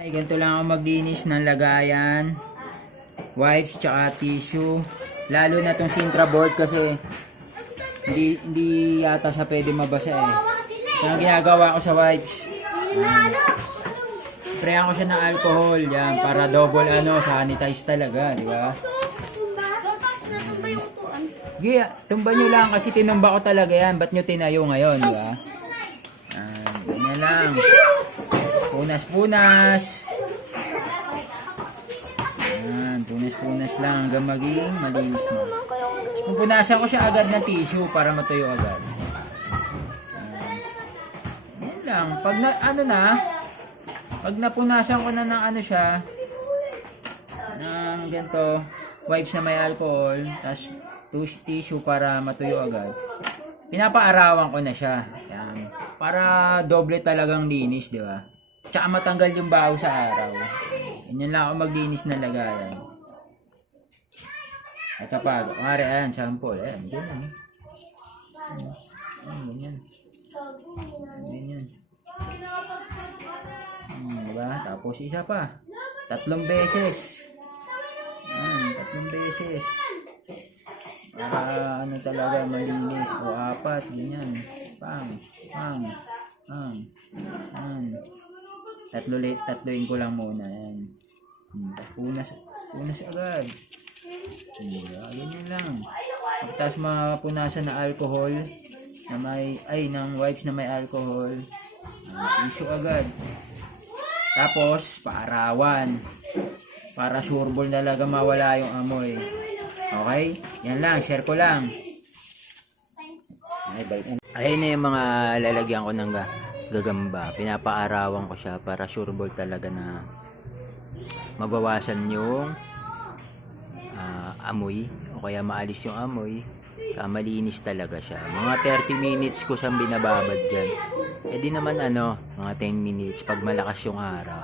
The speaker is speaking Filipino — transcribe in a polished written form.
Ay, ganito lang ako maglinis ng lagayan, wipes, tsaka tissue. Lalo na tong Sintra board kasi hindi yata siya pwede mabasa eh. Kaya ang ginagawa ko sa wipes, sprayan ko siya ng alcohol, yan, para double sanitize talaga, di ba? Sige, tumba nyo lang kasi tinumba ko talaga yan. Ba't nyo tinayo ngayon, di ba? Ganyan lang. Punas-punas. Punas-punas lang hanggang maging malinis mo. Tapos pupunasan ko siya agad ng tissue para matuyo agad. Yan lang. Pag napunasan ko na ng siya, ng ganito, wipes na may alcohol, tapos tissue para matuyo agad. Pinapaarawan ko na siya. Yan. Para doble talagang linis, di ba? Tsaka matanggal yung baho sa araw. Ganyan lang ako maglinis ng lagayan. At kapag, kumari, ayan, sample. Ayan, ganyan. Ganyan. Ganyan. Diba? Tapos isa pa. 3 beses. Ayan, 3 beses. Para talaga malinis. O 4, ganyan. Pang. Tatluin ko lang muna. Ayan. Punas agad. Ganyan lang. Tapos mapunasan na alcohol na ng wipes na may alcohol. Tissue agad. Tapos paarawan. Para sureball talaga mawala yung amoy. Okay? Yan lang, share ko lang. Ayun na yung mga lalagyan ko ng gagamba. Pinapaarawan ko siya para sureball talaga na mabawasan yung amoy o kaya maalis yung amoy. Malinis talaga siya. Mga 30 minutes ko siyang binababad dyan. E di naman mga 10 minutes pag malakas yung araw.